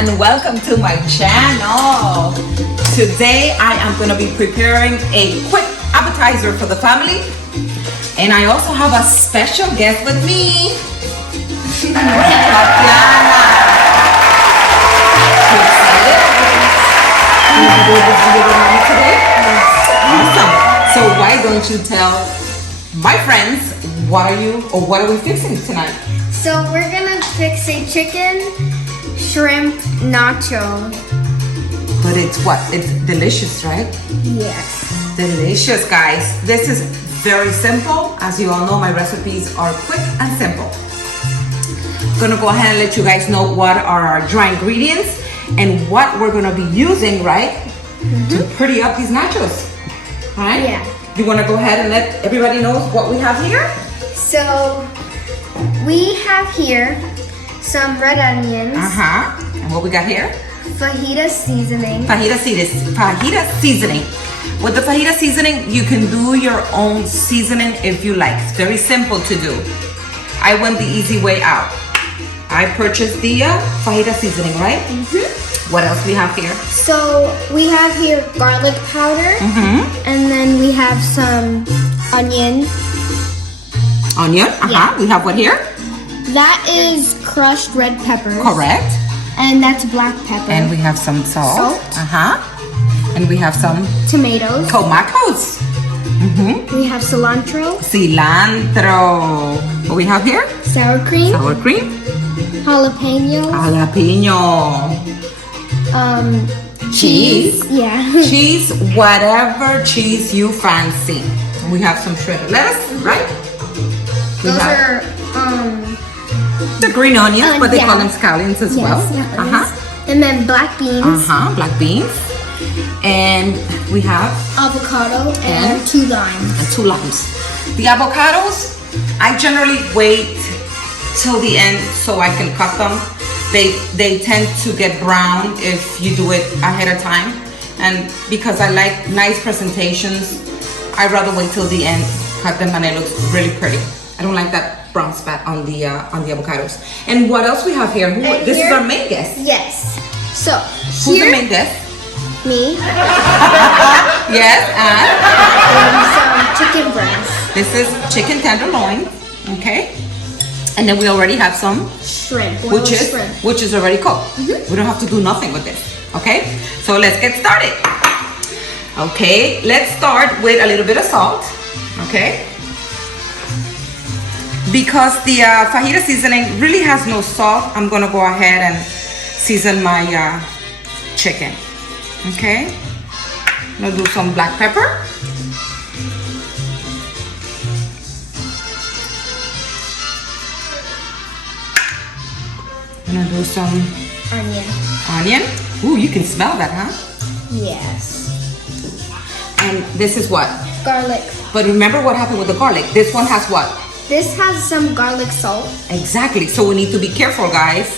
and welcome to my channel. Today I am going to be preparing a quick appetizer for the family, and I also have a special guest with me, Tatiana. You excited? You want to do this video with me today? Awesome. So why don't you tell my friends what are we fixing tonight? So we're gonna fix a chicken shrimp nacho. But it's what? It's delicious, right? Yes. Delicious, guys. This is very simple. As you all know, my recipes are quick and simple. I'm gonna go ahead and let you guys know what are our dry ingredients and what we're gonna be using, right? To pretty up these nachos. All right? Yeah. You wanna go ahead and let everybody know what we have here? So we have here some red onions. And what we got here? Fajita seasoning. Fajita seasoning. With the fajita seasoning, you can do your own seasoning if you like. It's very simple to do. I went the easy way out. I purchased the fajita seasoning, right? What else we have here? So we have here garlic powder. And then we have some onion. Onion. Yeah. We have what here? That is crushed red peppers. Correct. And that's black pepper. And we have some salt. And we have some tomatoes. Tomatoes. We have cilantro. Cilantro. What we have here? Sour cream. Sour cream. Jalapeno. Jalapeno. Cheese. Yeah. Cheese, whatever cheese you fancy. We have some shredded lettuce, right? Those are the green onions, but they call them scallions as well. And then black beans. Black beans. And we have avocado and 2 limes. And 2 limes. The avocados, I generally wait till the end so I can cut them. They tend to get brown if you do it ahead of time. And because I like nice presentations, I'd rather wait till the end, cut them, and it looks really pretty. I don't like that brown spot on the avocados. And what else we have here? This is our main guest. Yes. So who's the main guest? Me. Yes, and some chicken breast. This is chicken tenderloin. Okay. And then we already have some shrimp, which is already cooked. We don't have to do nothing with this. Okay. So let's get started. Okay. Let's start with a little bit of salt. Okay. Because the fajita seasoning really has no salt, I'm gonna go ahead and season my chicken. Okay, I'm gonna do some black pepper. I'm gonna do some onion. Ooh, you can smell that, huh? Yes. And this is what? Garlic. But remember what happened with the garlic. This one has what? This has some garlic salt. Exactly. So we need to be careful, guys.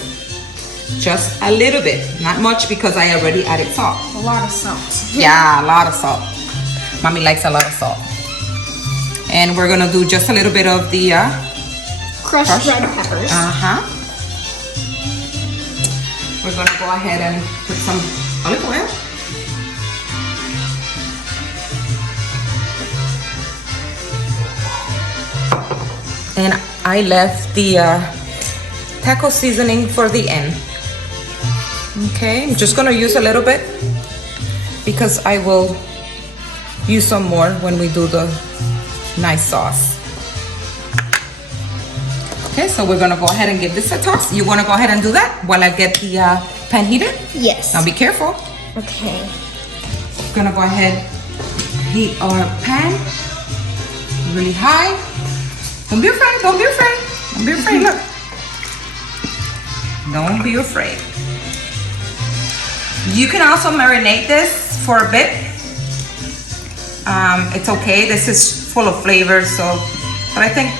Just a little bit. Not much because I already added salt. A lot of salt. Yeah, a lot of salt. Mommy likes a lot of salt. And we're gonna do just a little bit of the crushed red peppers. We're gonna go ahead and put some olive oil. And I left the taco seasoning for the end. Okay, I'm just gonna use a little bit because I will use some more when we do the nice sauce. Okay, so we're gonna go ahead and give this a toss. You wanna go ahead and do that while I get the pan heated? Yes. Now be careful. Okay. We're gonna go ahead, heat our pan really high. Don't be afraid, don't be afraid. Don't be afraid, look. Don't be afraid. You can also marinate this for a bit. It's okay, this is full of flavors, but I think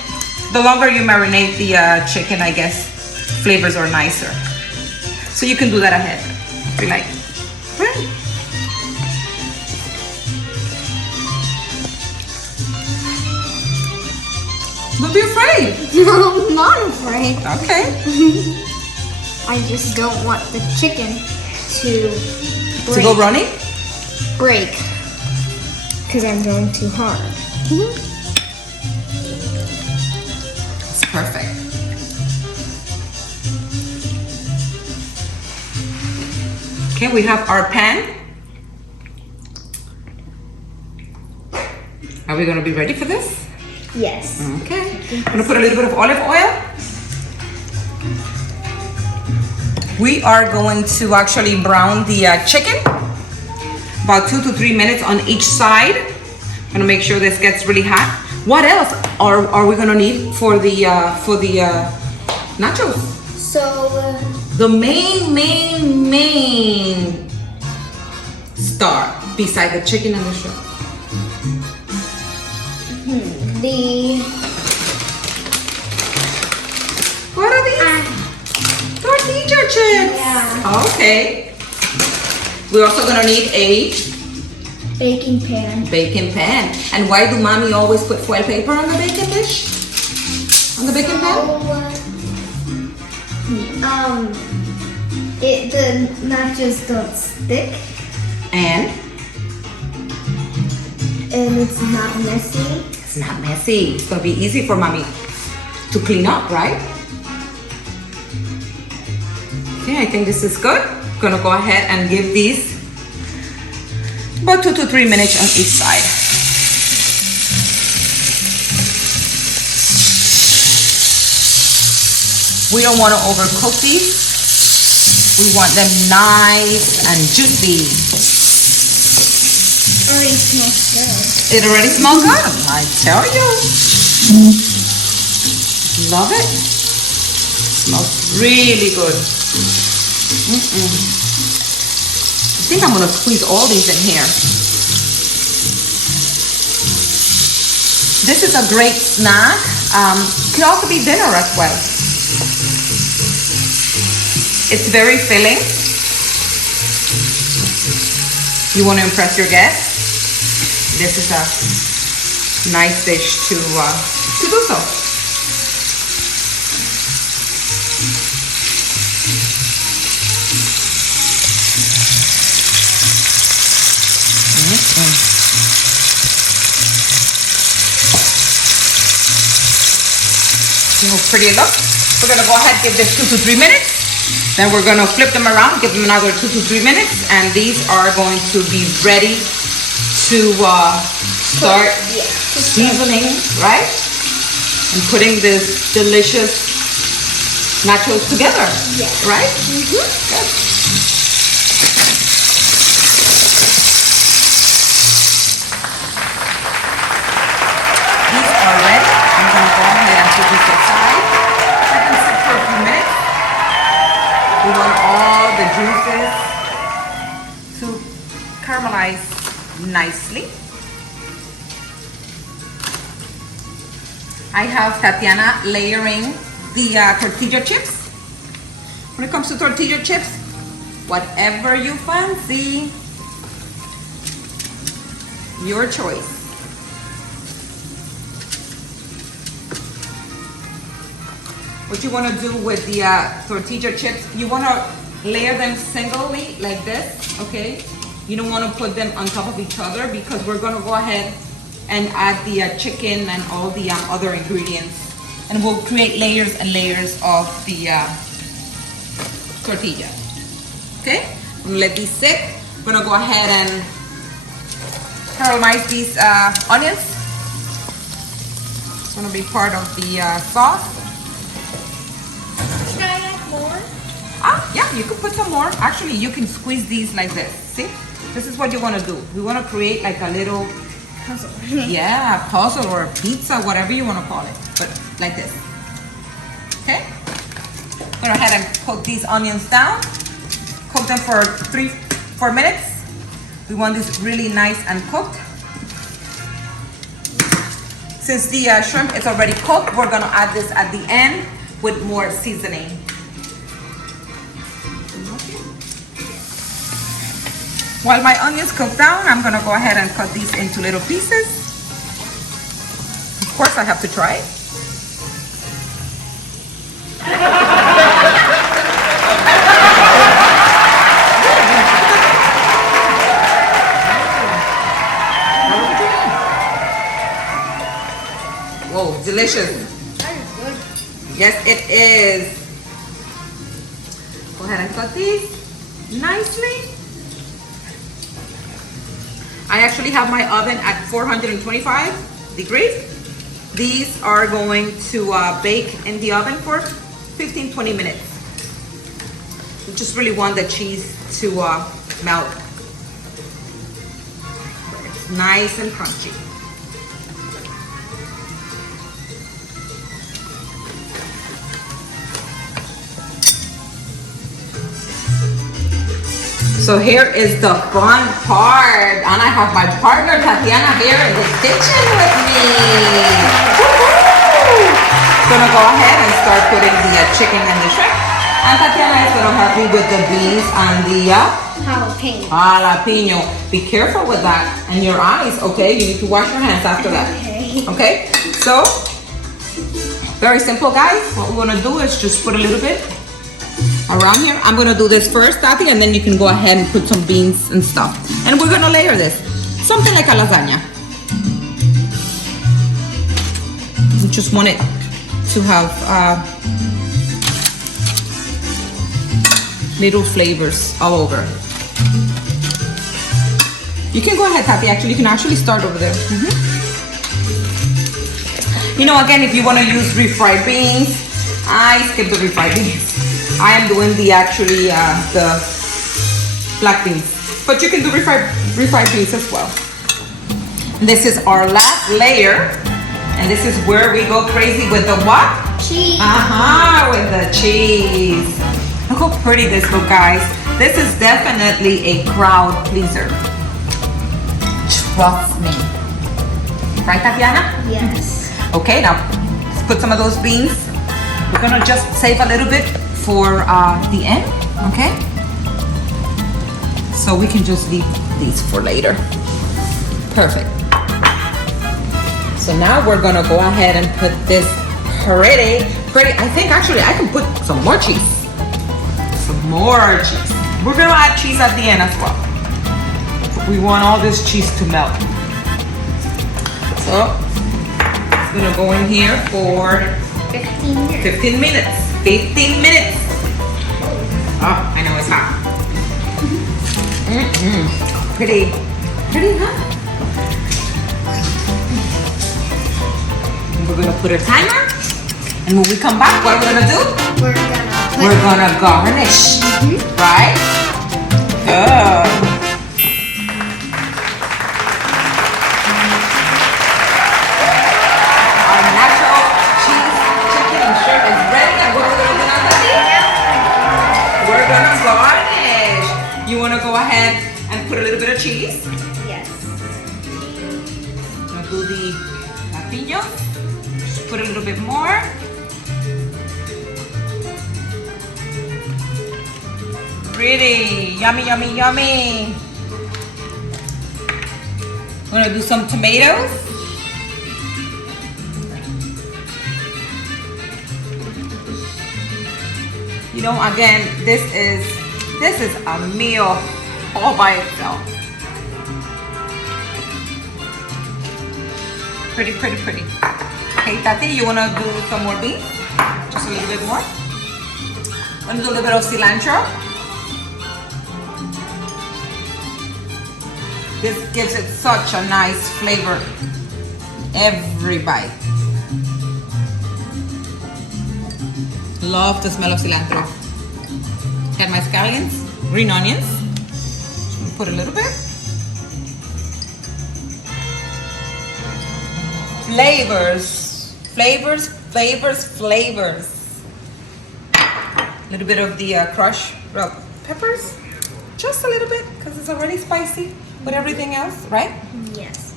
the longer you marinate the chicken, I guess, flavors are nicer. So you can do that ahead, if you like. Right. Don't be afraid. No, I'm not afraid. Okay. I just don't want the chicken to To go running? break because I'm going too hard. It's perfect. Okay, we have our pan. Are we gonna be ready for this? Yes. Okay. I'm gonna put a little bit of olive oil. We are going to actually brown the chicken. About 2 to 3 minutes on each side. I'm gonna make sure this gets really hot. What else are we gonna need for the nachos? So, The main star beside the chicken and the shrimp. What are these? Tortilla chips. Yeah. Okay. We're also gonna need a baking pan. baking pan. And why do mommy always put foil paper on the baking dish? On the baking pan? The nachos don't stick And it's not messy. it's not messy. It's gonna be easy for mommy to clean up, right? Okay, I think this is good. Gonna go ahead and give these about 2 to 3 minutes on each side. We don't want to overcook these. We want them nice and juicy. Already smells good. It already smells good. I tell you. Love it. Smells really good. I think I'm gonna squeeze all these in here. This is a great snack. Could also be dinner as well. It's very filling. You want to impress your guests? This is a nice dish to do so. See how pretty it looks? We're gonna go ahead and give this 2 to 3 minutes. Then we're gonna flip them around, give them another 2 to 3 minutes, and these are going to be ready to start seasoning, right? And putting this delicious nachos together, right? Good. These are ready. I'm gonna go ahead and put these aside. Let them sit for a few minutes. We want all the juices to caramelize nicely. I have Tatiana layering the tortilla chips. When it comes to tortilla chips, whatever you fancy, your choice. What you want to do with the tortilla chips, you want to layer them singly like this, okay? You don't want to put them on top of each other because we're going to go ahead and add the chicken and all the other ingredients, and we'll create layers and layers of the tortilla. Okay, I'm gonna let these sit. I'm gonna go ahead and caramelize these onions. It's gonna be part of the sauce. Should I add more? Yeah, you can put some more. Actually, you can squeeze these like this. See, this is what you want to do. We want to create like a little Puzzle. yeah, puzzle or a pizza, whatever you want to call it, but like this. Okay, go ahead and cook these onions down. Cook them for 3-4 minutes. We want this really nice and cooked. Since the shrimp is already cooked, we're gonna add this at the end with more seasoning. While my onions cook down, I'm gonna go ahead and cut these into little pieces. Of course, I have to try it. delicious. That is good. Yes, it is. Go ahead and cut these nicely. I actually have my oven at 425 degrees. These are going to bake in the oven for 15-20 minutes. We just really want the cheese to melt. It's nice and crunchy. So here is the fun part. And I have my partner Tatiana here in the kitchen with me. Woo-hoo! Gonna go ahead and start putting the chicken and the shrimp. And Tatiana is gonna help me with the beans and the jalapeno. Be careful with that. And your eyes, okay? You need to wash your hands after that. Okay? So, very simple, guys. What we're gonna do is just put a little bit around here. I'm gonna do this first, Tati, and then you can go ahead and put some beans and stuff. And we're gonna layer this. Something like a lasagna. We just want it to have little flavors all over. You can go ahead, Tati. Actually, you can actually start over there. You know, again, if you want to use refried beans, I skip the refried beans. I am doing the black beans, but you can do refried beans as well. And this is our last layer, and this is where we go crazy with the what? Cheese. With the cheese. Look how pretty this looks, guys. This is definitely a crowd pleaser. Trust me. Right, Tatiana? Yes. Okay, now let's put some of those beans. We're gonna just save a little bit for the end, okay? So we can just leave these for later. Perfect. So now we're gonna go ahead and put this pretty. I think actually I can put some more cheese. Some more cheese. We're gonna add cheese at the end as well. We want all this cheese to melt. So it's gonna go in here for 15 minutes. 15 minutes. 15 minutes. Oh, I know it's hot. Pretty, huh? And we're gonna put a timer. And when we come back, what are we gonna do? We're gonna garnish. Right? Good. You want to go ahead and put a little bit of cheese? Yes. I'm going to do the jalapeños. Just put a little bit more. Pretty. Yummy, yummy, yummy. I'm going to do some tomatoes. You know, again, this is a meal all by itself. Pretty. Okay, Tati, you wanna do some more beans? Just a little bit more. I'm gonna do a little bit of cilantro. This gives it such a nice flavor. Every bite. Love the smell of cilantro. Got my scallions, green onions. Just gonna put a little bit. Flavors. A little bit of the crushed peppers. Just a little bit, because it's already spicy with everything else, right? Yes.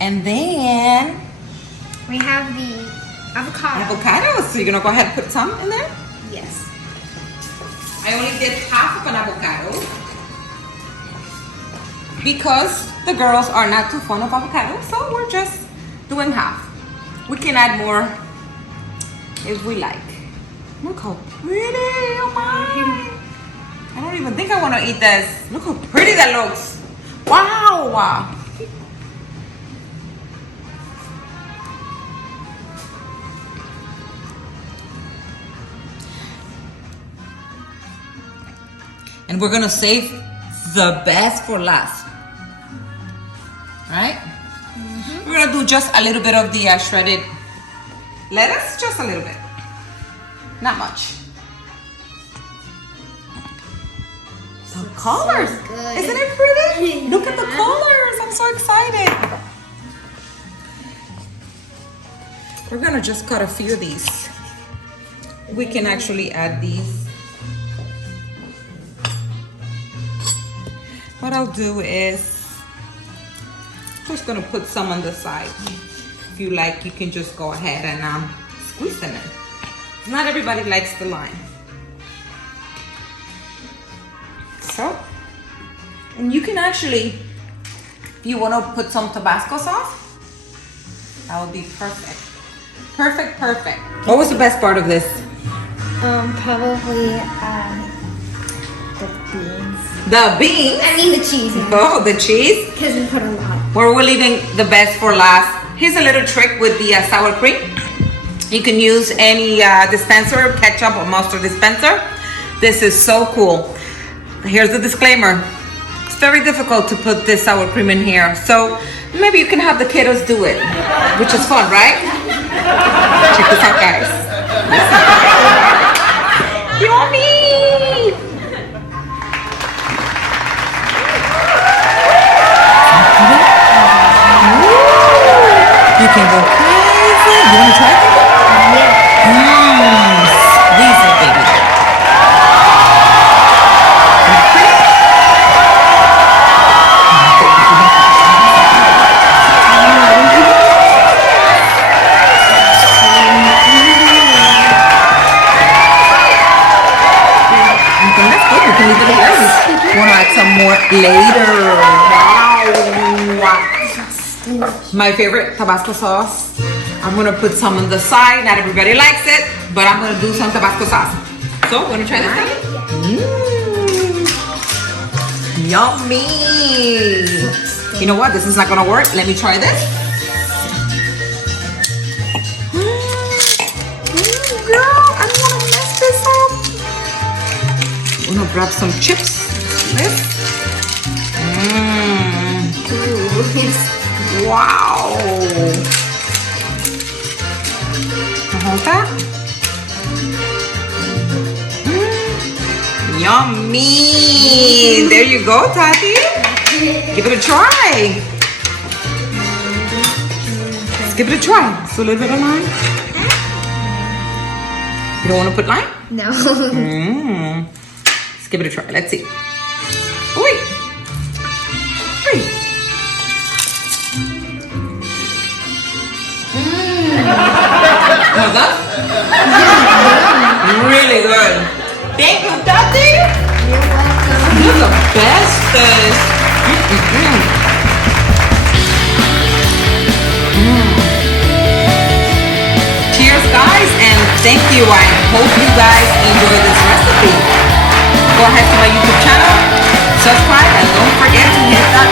And then We have the avocado. Avocados. So you're gonna go ahead and put some in there? Yes. I only did half of an avocado because the girls are not too fond of avocado, so we're just doing half. We can add more if we like. Look how pretty, oh my. I don't even think I want to eat this. Look how pretty that looks. Wow. And we're gonna save the best for last. All right? We're gonna do just a little bit of the shredded lettuce, just a little bit. Not much. The colors. good. Isn't it pretty? Look at the colors. I'm so excited. We're gonna just cut a few of these. We can actually add these. What I'll do is just gonna put some on the side. If you like, you can just go ahead and squeeze them in. Not everybody likes the lime. So, and you can actually, if you want to put some Tabasco sauce, that would be perfect. Perfect, perfect. What was the best part of this? Probably the beans. The beans? I mean the cheese. Oh, the cheese? Because we put a lot. We're leaving the best for last. Here's a little trick with the sour cream. You can use any dispenser, ketchup or mustard dispenser. This is so cool. Here's the disclaimer. It's very difficult to put this sour cream in here. So maybe you can have the kiddos do it, which is fun, right? Check this out, guys. Yummy! You can go crazy. You want to try it? Squeeze it, baby. Want to add some more later. Wow. My favorite Tabasco sauce. I'm going to put some on the side. Not everybody likes it, but I'm going to do some Tabasco sauce. So, want to try this guy? Yummy. You know what? This is not going to work. Let me try this. Girl, I don't want to mess this up. I'm going to grab some chips. Wow. Hold that. Yummy. There you go, Tati. Give it a try. Let's give it a try. So a little bit of lime. You don't want to put lime? No. Let's give it a try. Let's see. Oh, wait. Wait. How's that? Really good. Thank you, Tati. You're welcome. You're the bestest. Cheers, guys, and thank you. I hope you guys enjoy this recipe. Go ahead to my YouTube channel, subscribe, and don't forget to hit that